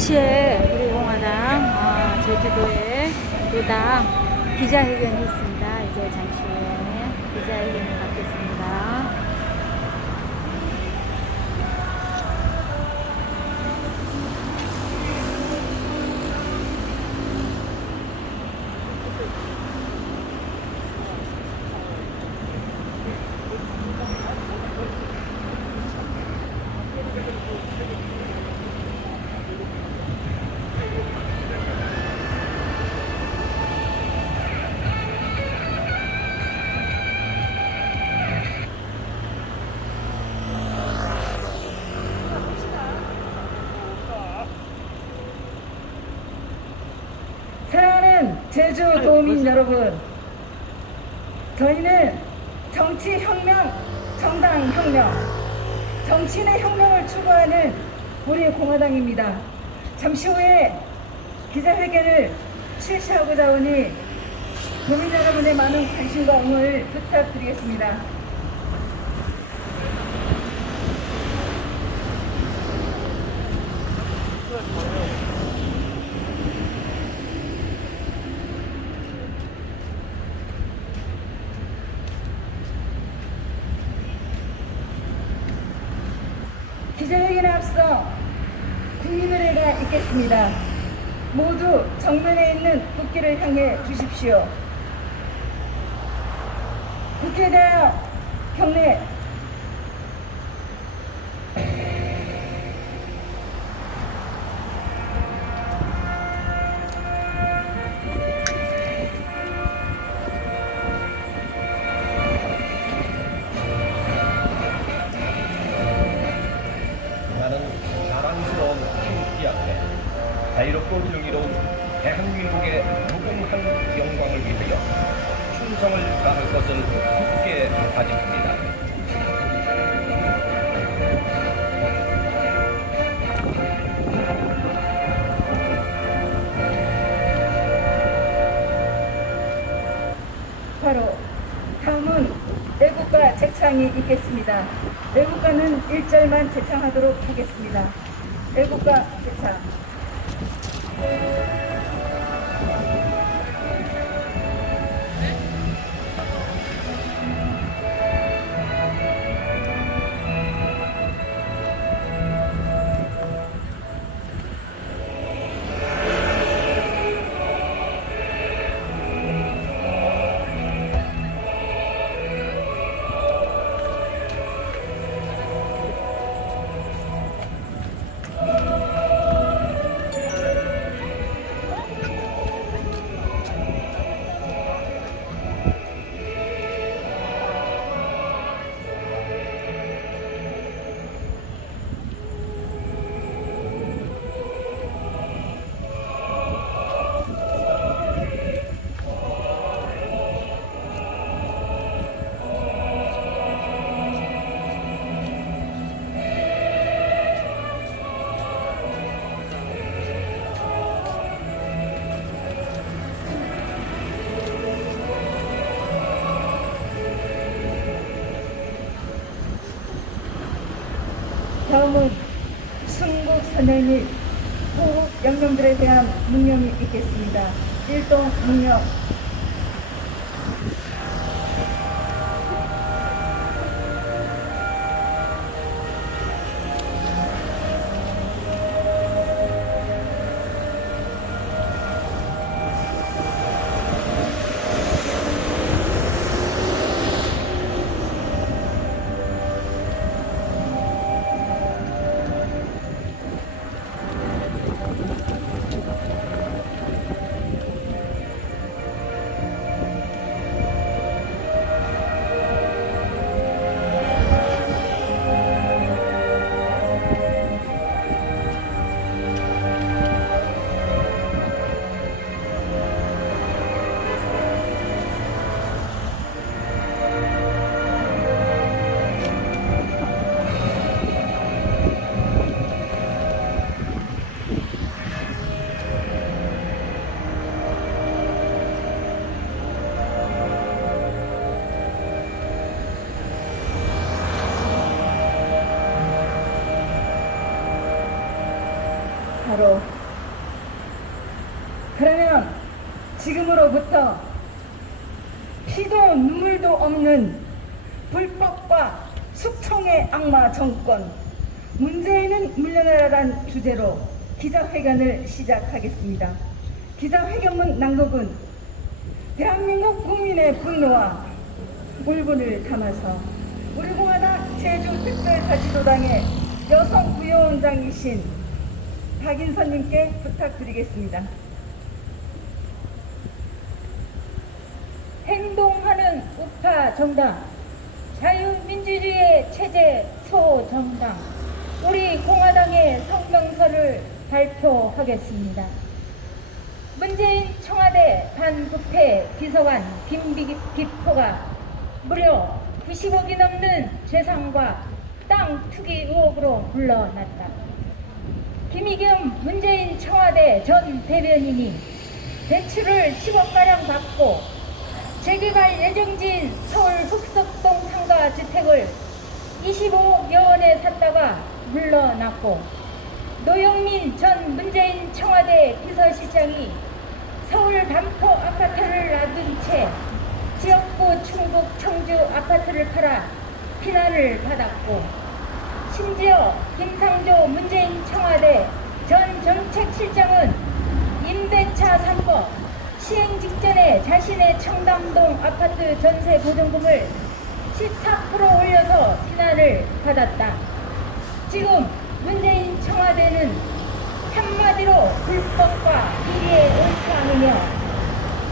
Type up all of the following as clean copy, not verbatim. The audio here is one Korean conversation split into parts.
2시에 우리 공화당 제주도에 노당 기자회견이 있습니다. 이제 잠시 후에 기자회견을 갖겠습니다. 사랑하는 제주도민 여러분, 저희는 정치혁명, 정당혁명, 정치인의 혁명을 추구하는 우리 공화당입니다. 잠시 후에 기자회견을 실시하고자 하니 도민 여러분의 많은 관심과 응원을 부탁드리겠습니다. 기자회견에 앞서 국민의례가 있겠습니다. 모두 정면에 있는 국기를 향해 주십시오. 국회에 대하여 경례. 나는 자랑스러운 태극기 앞에 자유롭고 정의로운 대한민국의 무궁한 영광을 위하여 충성을 다할 것을 굳게 다짐합니다. 바로 다음은 애국가 제창이 있겠습니다. 애국가는 1절만 제창하도록 하겠습니다. 애국가 제창. 다음은 순국 선행 및 호국 영령들에 대한 묵념이 있겠습니다. 일동 묵념. 바로 그렇다면 지금으로부터 피도 눈물도 없는 불법과 숙청의 악마 정권 문재인은 물러나라란 주제로 기자회견을 시작하겠습니다. 기자회견문 낭독은 대한민국 국민의 분노와 울분을 담아서 우리 공화당 제주특별자치도당의 여성 부위원장이신 박인선님께 부탁드리겠습니다. 행동하는 우파 정당, 자유민주주의의 체제 소정당, 우리 공화당의 성명서를 발표하겠습니다. 문재인 청와대 반부패 비서관 김기표가 무려 90억이 넘는 죄상과 땅 투기 의혹으로 물러났다. 김의겸 문재인 청와대 전 대변인이 대출을 10억가량 받고 재개발 예정지인 서울 흑석동 상가 주택을 25억여 원에 샀다가 물러났고, 노영민 전 문재인 청와대 비서실장이 서울 반포 아파트를 놔둔 채 지역구 충북 청주 아파트를 팔아 비난을 받았고, 심지어 김상조 문재인 청와대 전 정책실장은 임대차 3법 시행 직전에 자신의 청담동 아파트 전세 보증금을 14% 올려서 비난을 받았다. 지금 문재인 청와대는 한마디로 불법과 비리에 옳지 않으며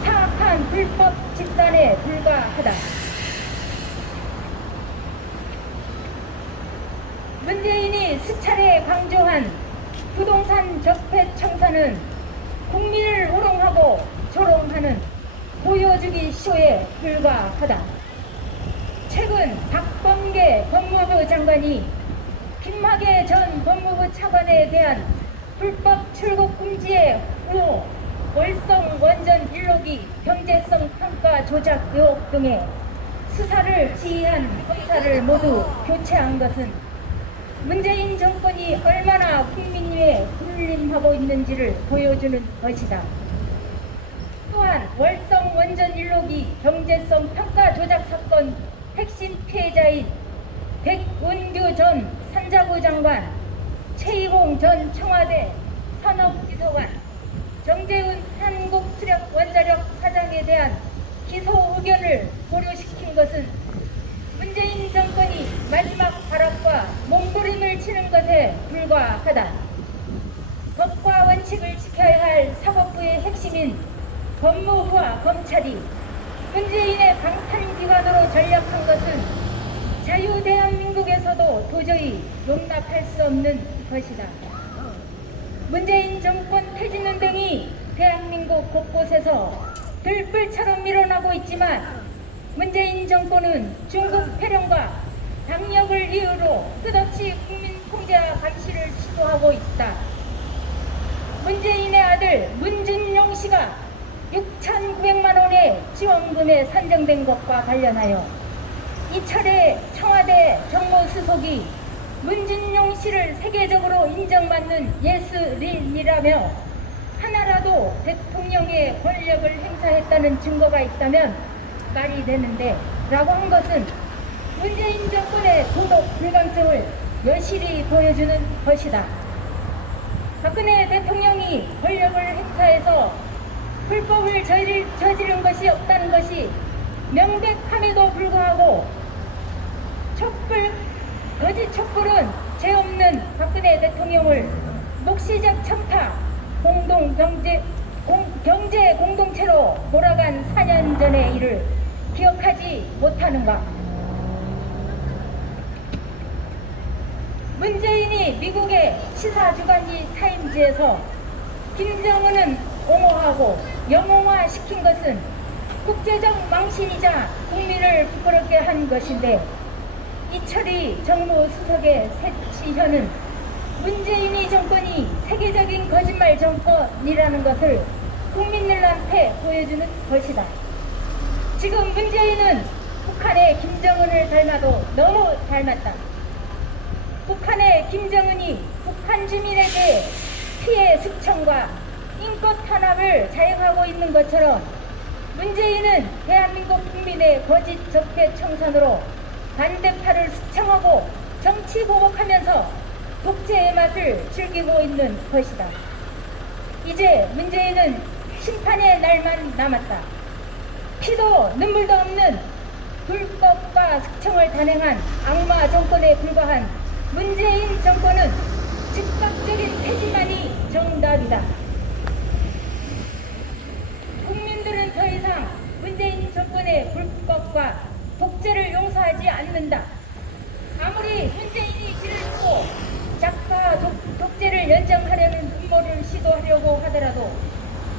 사악한 불법 집단에 불과하다. 문재인이 수차례 강조한 부동산 적폐 청산은 국민을 우롱하고 조롱하는 보여주기 쇼에 불과하다. 최근 박범계 법무부 장관이 김학의 전 법무부 차관에 대한 불법 출국 금지의 의혹, 월성 원전 1호기 경제성 평가 조작 의혹 등의 수사를 지휘한 검사를 모두 교체한 것은 문재인 정권이 얼마나 국민 위에 군림하고 있는지를 보여주는 것이다. 또한 월성 원전 1호기 경제성 평가 조작 사건 핵심 피해자인 백운규 전 산자부 장관, 최희봉 전 청와대 산업비서관, 정재훈 한국수력원자력 사장에 대한 기소 의견을 고려시킨 것은 문재인 정권이 마지막 발악과 몸부림을 치는 것에 불과하다. 법과 원칙을 지켜야 할 사법부의 핵심인 법무부와 검찰이 문재인의 방탄기관으로 전략한 것은 자유대한민국에서도 도저히 용납할 수 없는 것이다. 문재인 정권 퇴진운동이 대한민국 곳곳에서 들불처럼 일어나고 있지만 문재인 정권은 중국 패령과 당력을 이유로 끝없이 국민 통제와 감시를 시도하고 있다. 문재인의 아들 문준용 씨가 6,900만 원의 지원금에 산정된 것과 관련하여 이철에 청와대 정무수석이 문준용 씨를 세계적으로 인정받는 예술인이라며 하나라도 대통령의 권력을 행사했다는 증거가 있다면 말이 되는데 라고 한 것은 문재인 정권의 도덕 불강증을 여실히 보여주는 것이다. 박근혜 대통령이 권력을 행사해서 불법을 저지른 것이 없다는 것이 명백함에도 불구하고 거짓 촛불은 죄 없는 박근혜 대통령을 묵시적 청탁, 경제 공동체로 몰아간 4년 전의 일을 기억하지 못하는가? 문재인이 미국의 시사주간지 타임즈에서 김정은은 옹호하고 영웅화시킨 것은 국제적 망신이자 국민을 부끄럽게 한 것인데, 이철이 정무수석의 새치현은 문재인이 정권이 세계적인 거짓말 정권이라는 것을 국민들한테 보여주는 것이다. 지금 문재인은 북한의 김정은을 닮아도 너무 닮았다. 북한의 김정은이 북한 주민에게 피해 숙청과 인권 탄압을 자행하고 있는 것처럼 문재인은 대한민국 국민의 거짓 적폐 청산으로 반대파를 숙청하고 정치 보복하면서 독재의 맛을 즐기고 있는 것이다. 이제 문재인은 심판의 날만 남았다. 피도 눈물도 없는 불법과 숙청을 단행한 악마 정권에 불과한 문재인 정권은 즉각적인 폐지만이 정답이다. 국민들은 더 이상 문재인 정권의 불법과 독재를 용서하지 않는다. 아무리 문재인이 길을 쓰고 작파 독재를 연장하려는 음모를 시도하려고 하더라도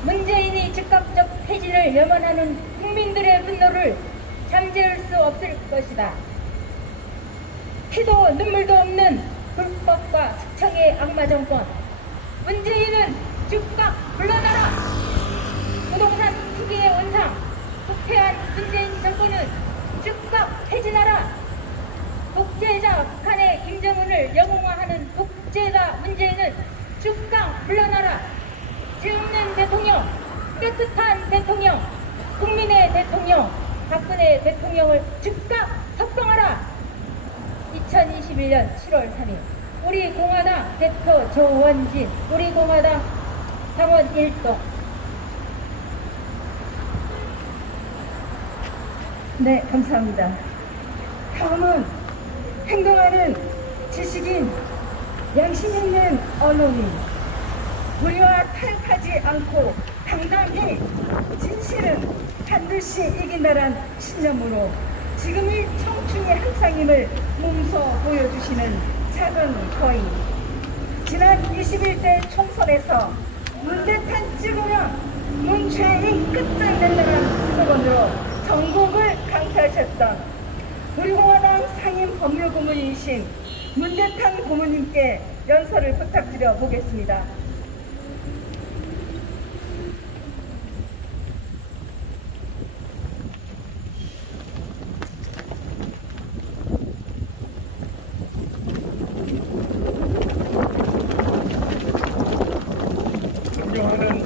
문재인이 즉각적 폐지를 염원하는 국민들의 분노를 잠재울 수 없을 것이다. 피도 눈물도 없는 불법과 숙청의 악마 정권, 문재인은 즉각 물러나라. 부동산 투기의 원상, 부패한 문재인 정권은 즉각 퇴진하라. 독재자 북한의 김정은을 영웅화하는 독재자 문재인은 즉각 물러나라. 죄 없는 대통령, 깨끗한 대통령, 국민의 대통령 박근혜 대통령을 즉각 석방하라. 2021년 7월 3일 우리 공화당 대표 조원진, 우리 공화당 당원 1동. 네, 감사합니다. 다음은 행동하는 지식인, 양심 있는 언론인, 불의와 타협하지 않고 당당히 진실은 반드시 이긴다란 신념으로 지금이 청춘의 한상임을 몸소 보여주시는 작은 거인. 지난 21대 총선에서 문대탄 찍으면 문최인 끝장낸다는 슬로건으로 전국을 강타하셨던 우리 공화당 상임 법률고문이신 문대탄 고문님께 연설을 부탁드려 보겠습니다. 존경하는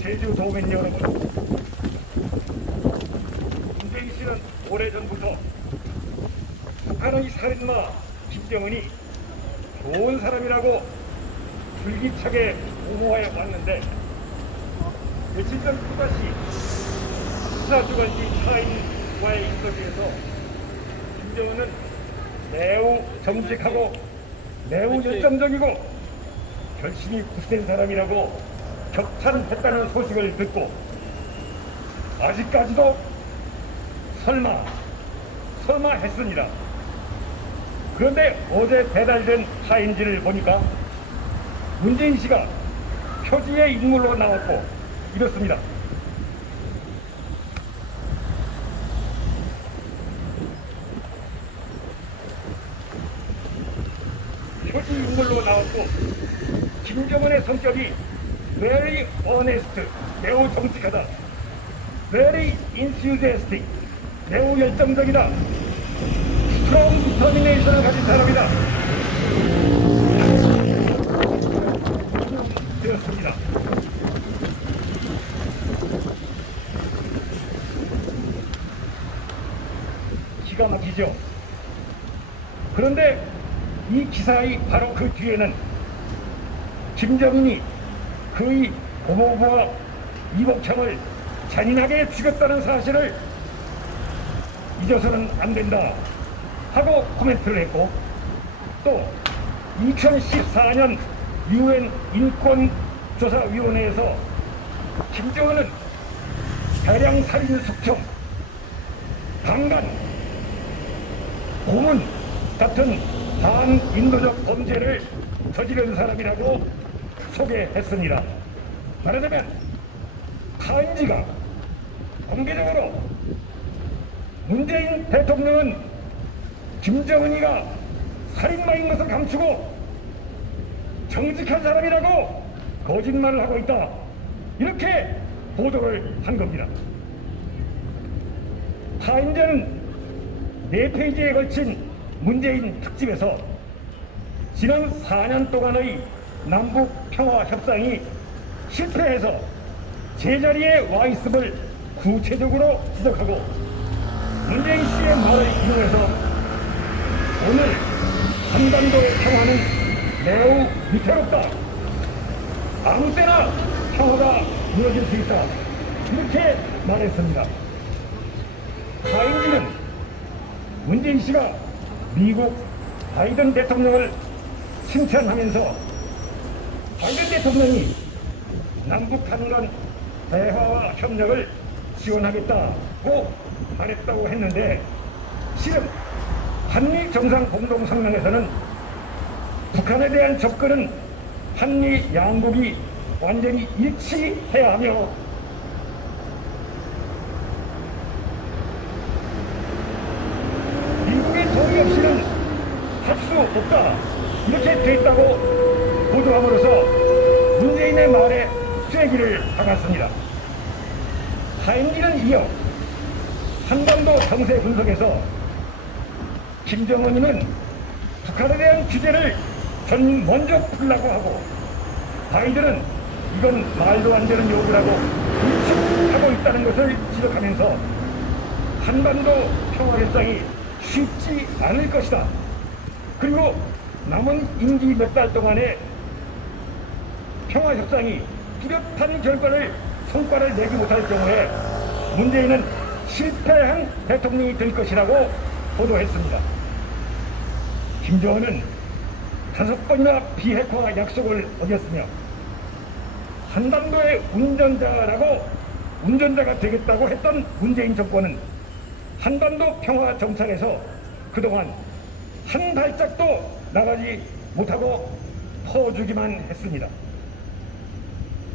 제주도민 여러분, 문재인 씨는 오래전부터 북한의 살인마 김정은이 좋은 사람이라고 줄기차게 옹호해 왔는데, 며칠 전 또다시 수사주간지 타인과의 인터뷰에서 김정은은 매우 정직하고 매우 열정적이고 결심이 굳센 사람이라고 격찬했다는 소식을 듣고 아직까지도 설마 했습니다. 그런데 어제 배달된 타인지를 보니까 문재인 씨가 표지의 인물로 나왔고 이렇습니다. 표지 인물로 나왔고, 김정은의 성격이 very honest, 매우 정직하다, very enthusiastic, 매우 열정적이다, strong determination을 가진 사람이다 되었습니다. 기가 막히죠. 그런데 이 기사의 바로 그 뒤에는 김정은이 그의 고모부와 이복창을 잔인하게 죽였다는 사실을 잊어서는 안 된다 하고 코멘트를 했고, 또 2014년 UN 인권조사위원회에서 김정은은 대량 살인 숙청, 강간, 고문 같은 반인도적 범죄를 저지른 사람이라고 소개했습니다. 말하자면 타인지가 공개적으로 문재인 대통령은 김정은이가 살인마인 것을 감추고 정직한 사람이라고 거짓말을 하고 있다, 이렇게 보도를 한 겁니다. 타임즈는 4페이지에 걸친 문재인 특집에서 지난 4년 동안의 남북 평화 협상이 실패해서 제자리에 와 있음을 구체적으로 지적하고 문재인 씨의 말을 인용해서 오늘 한반도의 평화는 매우 위태롭다. 아무 때나 평화가 무너질 수 있다. 이렇게 말했습니다. 타임지는 문재인 씨가 미국 바이든 대통령을 칭찬하면서 바이든 대통령이 남북 한간 대화와 협력을 지원하겠다고 말했다고 했는데 실은 한미 정상 공동 성명에서는 북한에 대한 접근은 한미 양국이 완전히 일치해야 하며 미국의 동의 없이는 할 수 없다 이렇게 돼 있다고 보도함으로써 문재인의 말에 쐐기를 박았습니다. 타임지는 이어 한반도 정세 분석에서 김정은이는 북한에 대한 규제를 먼저 풀라고 하고 바이든은 이건 말도 안 되는 요구라고 일축하고 있다는 것을 지적하면서 한반도 평화협상이 쉽지 않을 것이다. 그리고 남은 임기 몇 달 동안에 평화협상이 뚜렷한 성과를 내지 못할 경우에 문재인은 실패한 대통령이 될 것이라고 보도했습니다. 김정은은 5번이나 비핵화 약속을 어겼으며 한반도의 운전자가 되겠다고 했던 문재인 정권은 한반도 평화 정착에서 그동안 한 발짝도 나가지 못하고 퍼주기만 했습니다.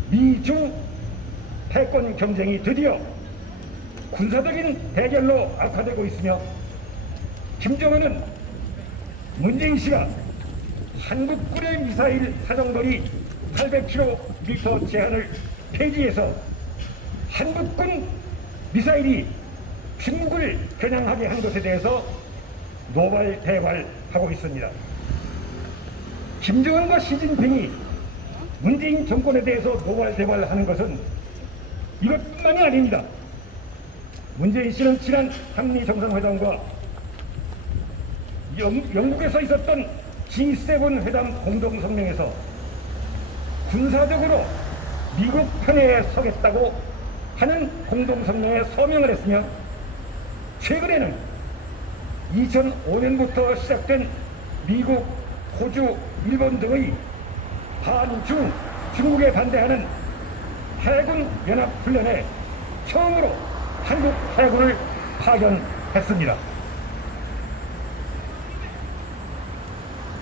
미중 패권 경쟁이 드디어 군사적인 대결로 악화되고 있으며 김정은은 문재인 씨가 한국군의 미사일 사정거리 800km 제한을 폐지해서 한국군 미사일이 중국을 겨냥하게 한 것에 대해서 노발대발하고 있습니다. 김정은과 시진핑이 문재인 정권에 대해서 노발대발하는 것은 이것뿐만이 아닙니다. 문재인 씨는 지난 한미 정상회담과 영국에서 있었던 G7 회담 공동성명에서 군사적으로 미국 편에 서겠다고 하는 공동성명에 서명을 했으며 최근에는 2005년부터 시작된 미국, 호주, 일본 등의 중국에 반대하는 해군 연합훈련에 처음으로 한국 해군을 파견했습니다.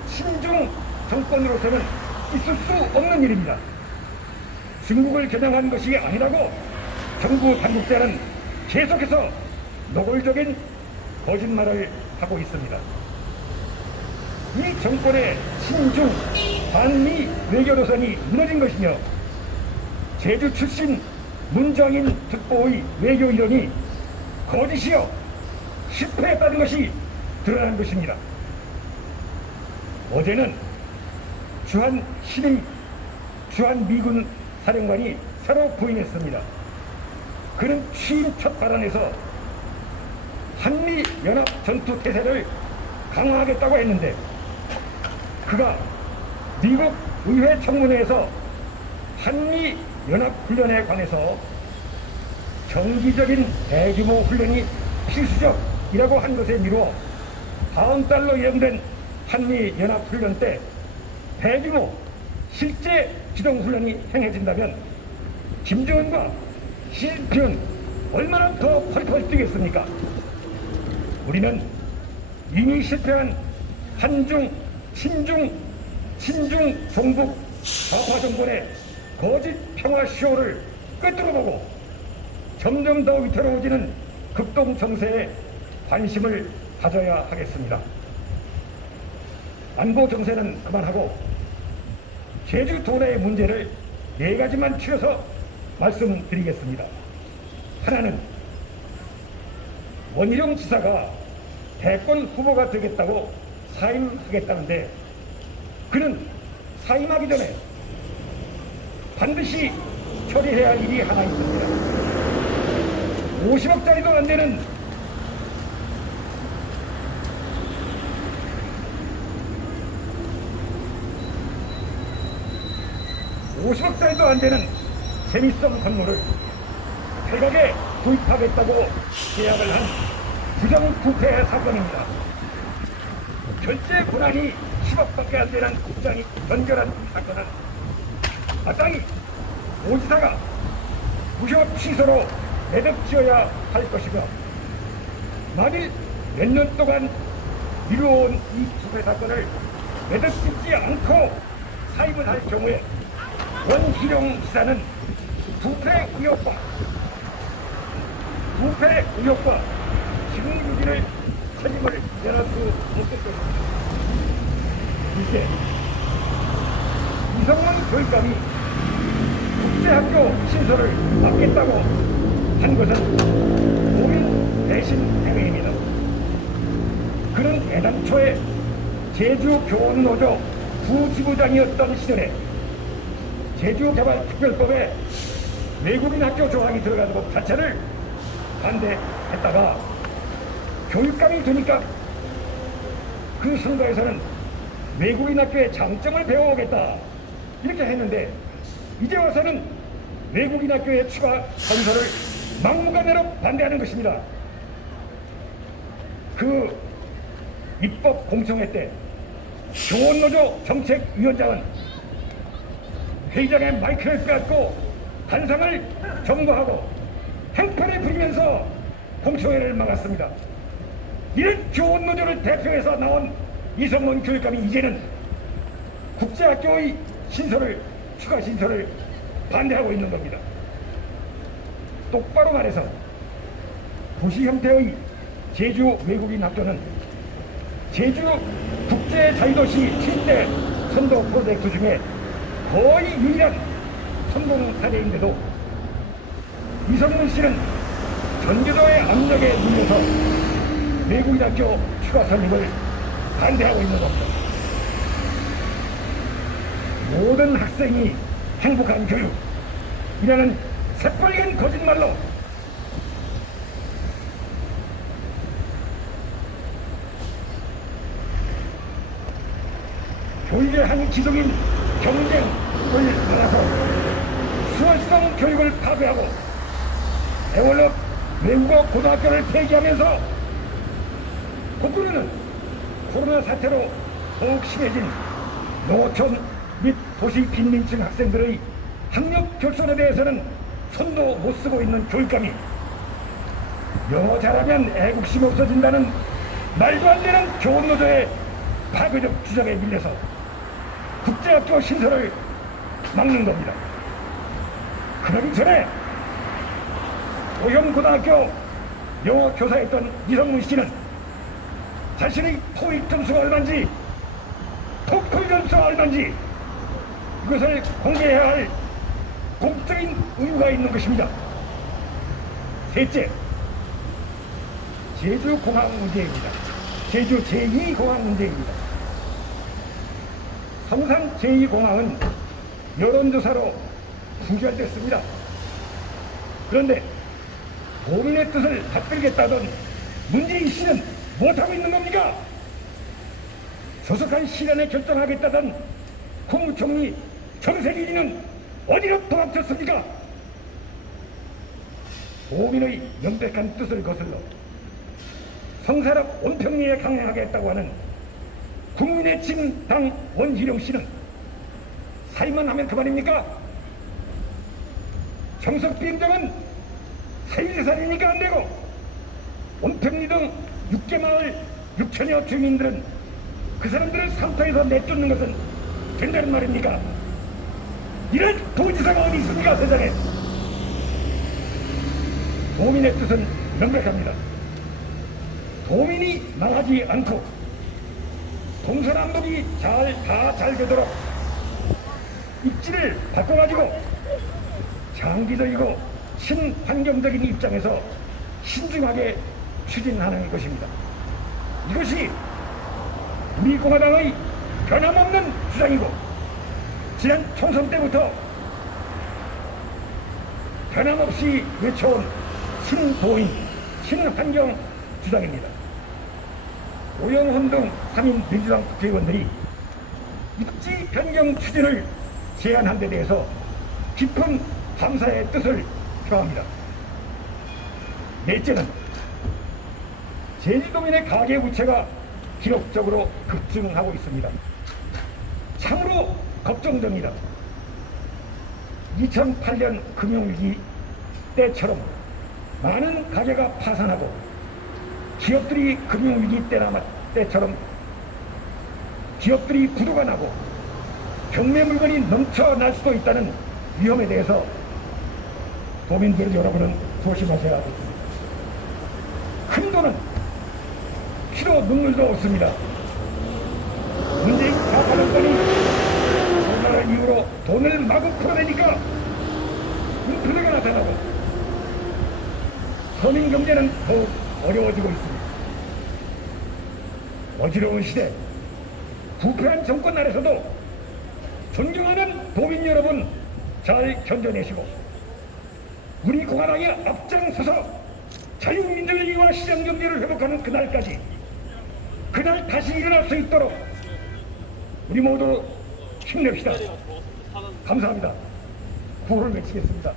친중 정권으로서는 있을 수 없는 일입니다. 중국을 겨냥한 것이 아니라고 정부 당국자는 계속해서 노골적인 거짓말을 하고 있습니다. 이 정권의 친중 반미 외교 노선이 무너진 것이며 제주 출신 문정인 특보의 외교 이론이 거짓이요 실패했다는 것이 드러난 것입니다. 어제는 주한 미군 사령관이 새로 부임했습니다. 그는 취임 첫 발언에서 한미 연합 전투 태세를 강화하겠다고 했는데 그가 미국 의회 청문회에서 한미 연합 훈련에 관해서 정기적인 대규모 훈련이 필수적이라고 한 것에 미루어 다음 달로 예정된 한미 연합 훈련 때 대규모 실제 기동 훈련이 행해진다면 김정은과 시진핑은 얼마나 더 펄펄 뛰겠습니까? 우리는 이미 실패한 한중, 친중, 종북 좌파 정권의 거짓 평화 쇼를 끝으로 보고 점점 더 위태로워지는 극동 정세에 관심을 가져야 하겠습니다. 안보 정세는 그만하고 제주 도내의 문제를 4가지만 추려서 말씀드리겠습니다. 하나는 원희룡 지사가 대권 후보가 되겠다고 사임하겠다는데 그는 사임하기 전에 반드시 처리해야 할 일이 하나 있습니다. 50억짜리도 안 되는 재미성 건물을 폐각에 구입하겠다고 계약을 한 부정부패 사건입니다. 결제 권한이 10억밖에 안 되는 국장이 전결한 이 사건은 마땅히 오지사가 무협 취소로 매듭지어야 할 것이며, 만일 몇 년 동안 미뤄온 이 부패 사건을 매듭짓지 않고 사임을 할 경우에 원희룡 지사는 부패 의혹과 직무유기를 책임을 면할 수 없을 것입니다. 둘째, 이성문 교육감이 국제학교 신설을 막겠다고 한 것은 국민 대신 행위입니다. 그는 애당초에 제주교원노조 부지부장이었던 시절에 제주개발특별법에 외국인 학교 조항이 들어가는 것 자체를 반대했다가 교육감이 되니까 그 선거에서는 외국인 학교의 장점을 배워오겠다 이렇게 했는데, 이제 와서는 외국인 학교의 추가 건설을 막무가내로 반대하는 것입니다. 그 입법 공청회 때 교원노조 정책위원장은 회장의 마이크를 빼앗고 단상을 점거하고 행패를 부리면서 공청회를 막았습니다. 이런 교원노조를 대표해서 나온 이성문 교육감이 이제는 국제학교의 추가 신설을 반대하고 있는 겁니다. 똑바로 말해서 도시 형태의 제주 외국인 학교는 제주 국제자유도시 7대 선도 프로젝트 중에 거의 유일한 성공 사례인데도 이성문 씨는 전교조의 압력에 눌려서 외국인 학교 추가 설립을 반대하고 있는 겁니다. 모든 학생이 행복한 교육이라는 새빨간 거짓말로 교육의 한 기종인 경쟁을 알아서 수월성 교육을 파괴하고 애월럽 외국어 고등학교를 폐지하면서 거꾸로는 코로나 사태로 더욱 심해진 농어촌 및 도시 빈민층 학생들의 학력 결손에 대해서는 손도 못 쓰고 있는 교육감이 영어 잘하면 애국심이 없어진다는 말도 안 되는 교원노조의 파괴적 주장에 밀려서 국제학교 신설을 막는 겁니다. 그러기 전에 오형고등학교 영어 교사였던 이성문 씨는 자신의 토익 점수가 얼마인지 토플 점수가 얼마인지 이것을 공개해야 할 공적인 의무가 있는 것입니다. 셋째, 제주공항 문제입니다. 제주 제2공항 문제입니다. 성산 제2공항은 여론조사로 부결됐습니다. 그런데 도민의 뜻을 받들겠다던 문재인 씨는 못하고 있는 겁니까? 조속한 시간에 결정하겠다던 국무총리 정세균이는 어디로 도망쳤습니까? 도민의 명백한 뜻을 거슬러 성산업 온평리에 강행하겠다고 하는 국민의힘 당 원희룡 씨는 사임만 하면 그만입니까? 정석 비행장은 사유재산이니까 안 되고 온평리 등 6개 마을 6천여 주민들은 그 사람들을 상터에서 내쫓는 것은 된다는 말입니까? 이런 도지사가 어디 있습니까, 세상에? 도민의 뜻은 명백합니다. 도민이 망하지 않고 동서남북이 다 잘 되도록 입지를 바꿔가지고 장기적이고 친환경적인 입장에서 신중하게 추진하는 것입니다. 이것이 우리 공화당의 변함없는 주장이고 지난 총선 때부터 변함없이 외쳐온 신도인, 신환경 주장입니다. 오영훈 등 3인 민주당 국회의원들이 입지 변경 추진을 제안한 데 대해서 깊은 감사의 뜻을 표합니다. 넷째는 제주도민의 가계부채가 기록적으로 급증하고 있습니다. 참으로 걱정됩니다. 2008년 금융위기 때처럼 많은 가게가 파산하고 기업들이 금융위기 때처럼 기업들이 부도가 나고 경매 물건이 넘쳐날 수도 있다는 위험에 대해서 도민들 여러분은 조심하셔야 하겠습니다. 큰 돈은 피도 눈물도 없습니다. 문재인 좌파 정권이 코로나 이후로 돈을 마구 풀어내니까 인플레가 나타나고 서민 경제는 더욱 어려워지고 있습니다. 어지러운 시대, 부패한 정권 아래서도 존경하는 도민 여러분 잘 견뎌내시고 우리 공화당이 앞장서서 자유민주주의와 시장경제를 회복하는 그날까지, 그날 다시 일어날 수 있도록 우리 모두 힘냅시다. 감사합니다. 구호를 외치겠습니다.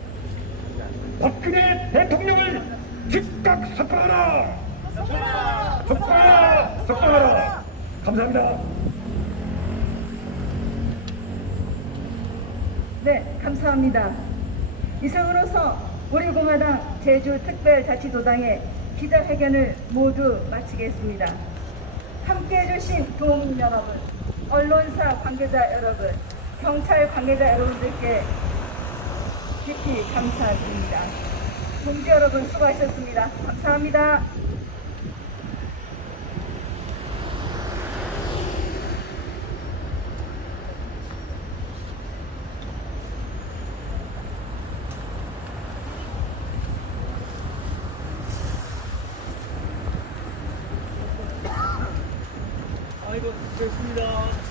박근혜 대통령을 즉각 석방하라! 석방하라! 석방하라! 감사합니다. 네, 감사합니다. 이상으로서 우리 공화당 제주특별자치도당의 기자회견을 모두 마치겠습니다. 함께해 주신 도민 여러분, 언론사 관계자 여러분, 경찰 관계자 여러분들께 깊이 감사드립니다. 동지 여러분 수고하셨습니다. 감사합니다. 아이고, 됐습니다.